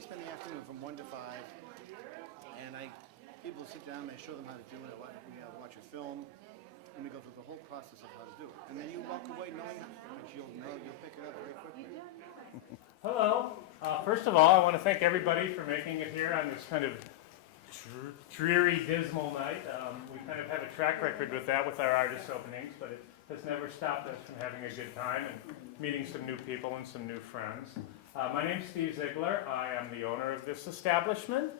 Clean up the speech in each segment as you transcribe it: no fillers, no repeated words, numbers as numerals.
we spend the afternoon from 1 to 5, and people sit down and I show them how to do it. We watch a film, and we go through the whole process of how to do it. And then you walk away knowing that you'll pick it up very quickly. Hello. First of all, I want to thank everybody for making it here on this kind of dreary, dismal night. We kind of have a track record with that with our artist openings, but it has never stopped us from having a good time and meeting some new people and some new friends. My name's Steve Ziegler. I am the owner of this establishment,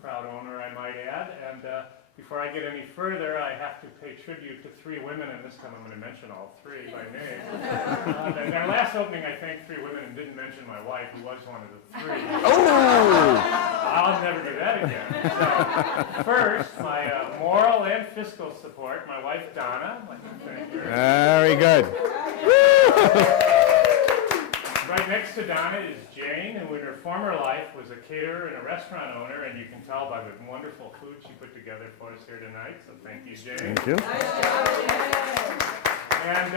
proud owner I might add, and before I get any further, I have to pay tribute to 3 women, and this time I'm going to mention all 3 by name. In our last opening, I thanked 3 women and didn't mention my wife, who was one of the 3. Oh! I'll never do that again. So, first, my moral and fiscal support, my wife, Donna. I'd like to thank her. Very good. Right next to Donna is Jane, who in her former life was a caterer and a restaurant owner, and you can tell by the wonderful food she put together for us here tonight, so thank you, Jane. Thank you. And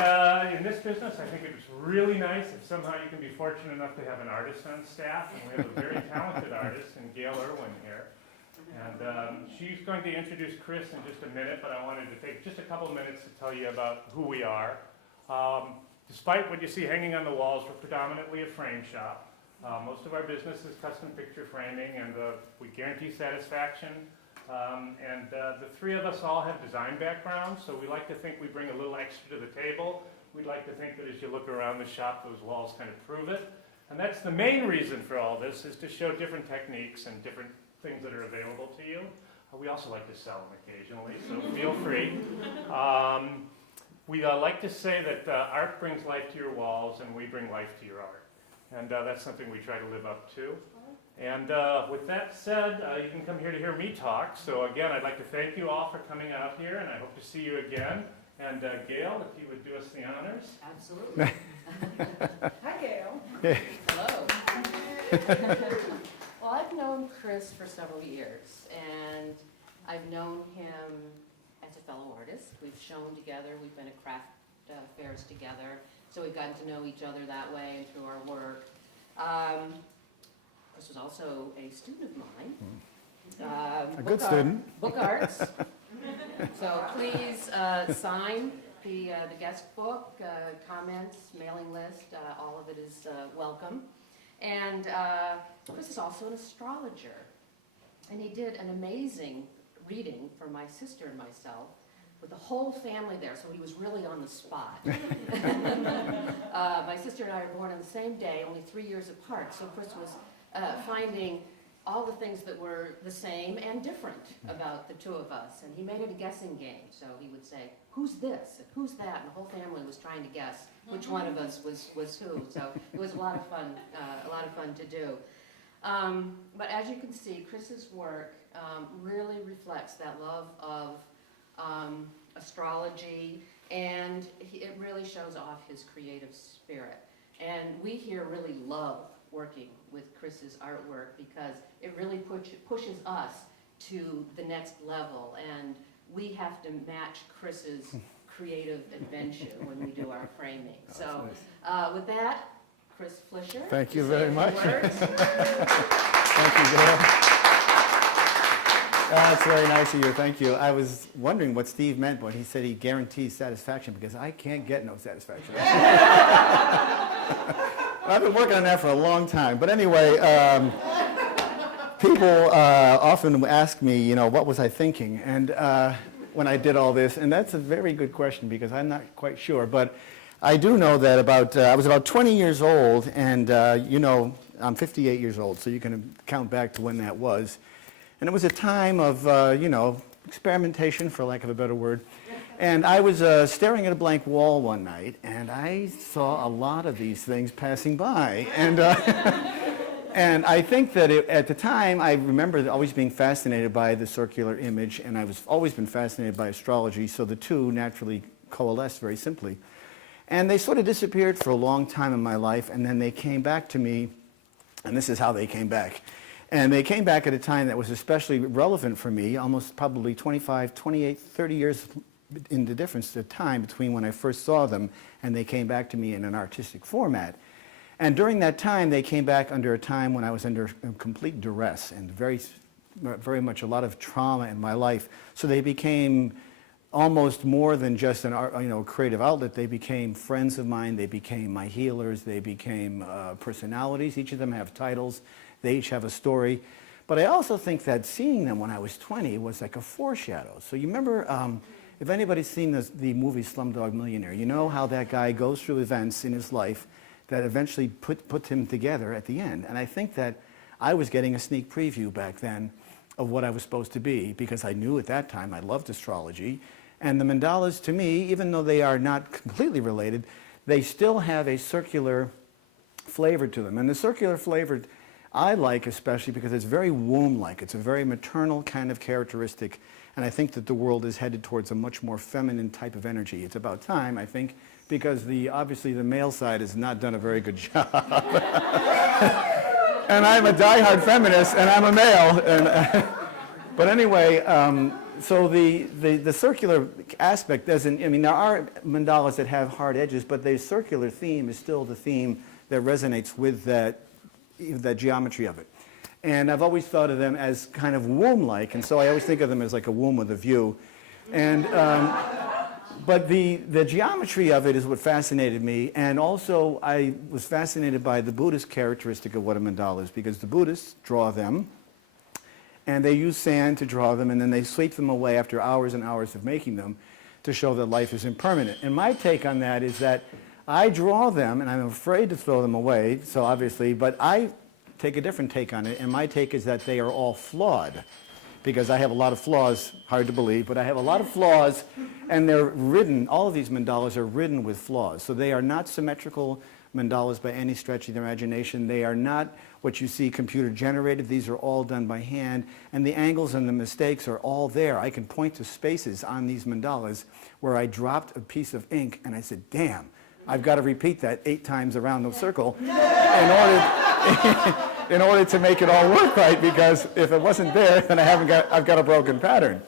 in this business, I think it was really nice if somehow you can be fortunate enough to have an artist on staff, and we have a very talented artist in Gail Irwin here. And she's going to introduce Chris in just a minute, but I wanted to take just a couple of minutes to tell you about who we are. Despite what you see hanging on the walls, we're predominantly a frame shop. Most of our business is custom picture framing, and we guarantee satisfaction. The 3 of us all have design backgrounds, so we like to think we bring a little extra to the table. We'd like to think that as you look around the shop, those walls kind of prove it. And that's the main reason for all this, is to show different techniques and different things that are available to you. We also like to sell them occasionally, so feel free. We like to say that art brings life to your walls, and we bring life to your art. And that's something we try to live up to. And with that said, you can come here to hear me talk. So again, I'd like to thank you all for coming out here, and I hope to see you again. And Gail, if you would do us the honors. Absolutely. Hi, Gail. Hey. Hello. Well, I've known Chris for several years, and I've known him as a fellow artist. We've shown together, we've been at craft fairs together, so we've gotten to know each other that way and through our work. Chris was also a student of mine. A good student. Book arts. So please sign the guest book, comments, mailing list, all of it is welcome. And Chris is also an astrologer, and he did an amazing reading for my sister and myself with the whole family there, so he was really on the spot. My sister and I were born on the same day, only 3 years apart, so Chris was finding all the things that were the same and different about the 2 of us, and he made it a guessing game. So he would say, who's this, and who's that, and the whole family was trying to guess which one of us was who. So it was a lot of fun to do. But as you can see, Chris's work really reflects that love of astrology, and it really shows off his creative spirit. And we here really love working with Chris's artwork because it really pushes us to the next level, and we have to match Chris's creative adventure when we do our framing. So with that, ChrisFlisher. Thank you very much. Words. Thank you, Gail. That's very nice of you. Thank you. I was wondering what Steve meant when he said he guarantees satisfaction, because I can't get no satisfaction. I've been working on that for a long time. But anyway, people often ask me, what was I thinking? And when I did all this, and that's a very good question because I'm not quite sure. But I do know that I was about 20 years old, and I'm 58 years old, so you can count back to when that was. And it was a time of, experimentation, for lack of a better word. And I was staring at a blank wall one night, and I saw a lot of these things passing by. And, and I think that at the time, I remember always being fascinated by the circular image, and I've always been fascinated by astrology, so the 2 naturally coalesced very simply. And they sort of disappeared for a long time in my life, and then they came back to me, and this is how they came back. And they came back at a time that was especially relevant for me, almost probably 25, 28, 30 years in the difference, the time between when I first saw them and they came back to me in an artistic format. And during that time, they came back under a time when I was under complete duress and very much a lot of trauma in my life. So they became almost more than just an art, creative outlet. They became friends of mine. They became my healers. They became personalities. Each of them have titles. They each have a story. But I also think that seeing them when I was 20 was like a foreshadow. So you remember, if anybody's seen the movie Slumdog Millionaire, you know how that guy goes through events in his life that eventually put him together at the end. And I think that I was getting a sneak preview back then of what I was supposed to be, because I knew at that time I loved astrology. And the mandalas, to me, even though they are not completely related, they still have a circular flavor to them. And the circular flavor I like especially because it's very womb-like. It's a very maternal kind of characteristic. And I think that the world is headed towards a much more feminine type of energy. It's about time, I think, because obviously the male side has not done a very good job. And I'm a diehard feminist, and I'm a male. But anyway, so the circular aspect doesn't, there are mandalas that have hard edges, but the circular theme is still the theme that resonates with that geometry of it. And I've always thought of them as kind of womb-like, and so I always think of them as like a womb with a view. And, but the geometry of it is what fascinated me, and also I was fascinated by the Buddhist characteristic of what a mandala is, because the Buddhists draw them, and they use sand to draw them, and then they sweep them away after hours and hours of making them to show that life is impermanent. And my take on that is that I draw them, and I'm afraid to throw them away, so obviously, but I take a different take on it, and my take is that they are all flawed, because I have a lot of flaws, hard to believe, but I have a lot of flaws, and they're ridden, all of these mandalas are ridden with flaws. So they are not symmetrical mandalas by any stretch of the imagination. They are not what you see computer generated. These are all done by hand, and the angles and the mistakes are all there. I can point to spaces on these mandalas where I dropped a piece of ink, and I said, damn, I've got to repeat that 8 times around the circle in order to make it all work right, because if it wasn't there, then I've got a broken pattern.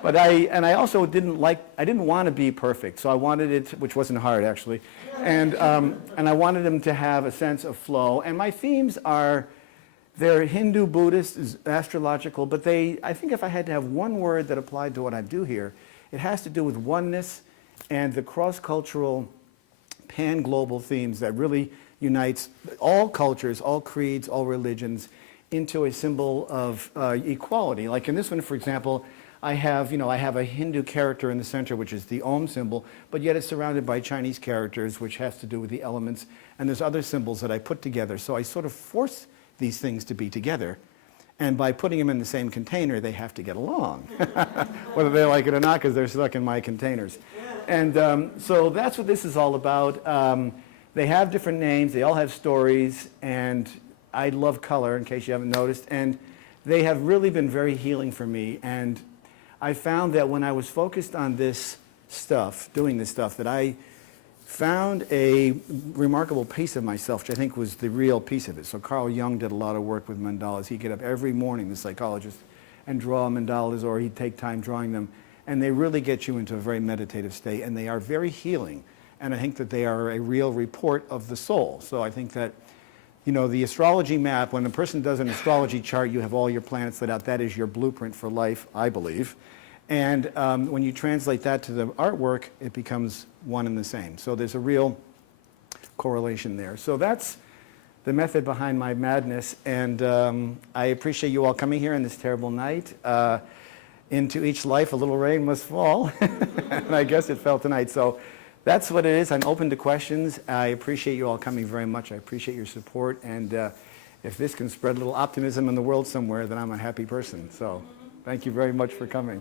But I also didn't want to be perfect, so I wanted it, which wasn't hard actually, and I wanted them to have a sense of flow. And my themes they're Hindu, Buddhist, astrological, but I think if I had to have one word that applied to what I do here, it has to do with oneness and the cross-cultural, pan-global themes that really unites all cultures, all creeds, all religions into a symbol of equality. Like in this one, for example, I have a Hindu character in the center, which is the Om symbol, but yet it's surrounded by Chinese characters, which has to do with the elements, and there's other symbols that I put together. So I sort of force these things to be together, and by putting them in the same container, they have to get along, whether they like it or not, because they're stuck in my containers. And so that's what this is all about. They have different names, they all have stories, and I love color, in case you haven't noticed, and they have really been very healing for me. And I found that when I was focused on this stuff, doing this stuff, that I found a remarkable piece of myself, which I think was the real piece of it. So Carl Jung did a lot of work with mandalas. He'd get up every morning, the psychologist, and draw mandalas, or he'd take time drawing them. And they really get you into a very meditative state, and they are very healing. And I think that they are a real report of the soul. So I think that, the astrology map, when a person does an astrology chart, you have all your planets laid out. That is your blueprint for life, I believe. And when you translate that to the artwork, it becomes one and the same. So there's a real correlation there. So that's the method behind my madness. And I appreciate you all coming here on this terrible night. Into each life a little rain must fall. And I guess it fell tonight. So that's what it is. I'm open to questions. I appreciate you all coming very much. I appreciate your support. And if this can spread a little optimism in the world somewhere, then I'm a happy person. So thank you very much for coming.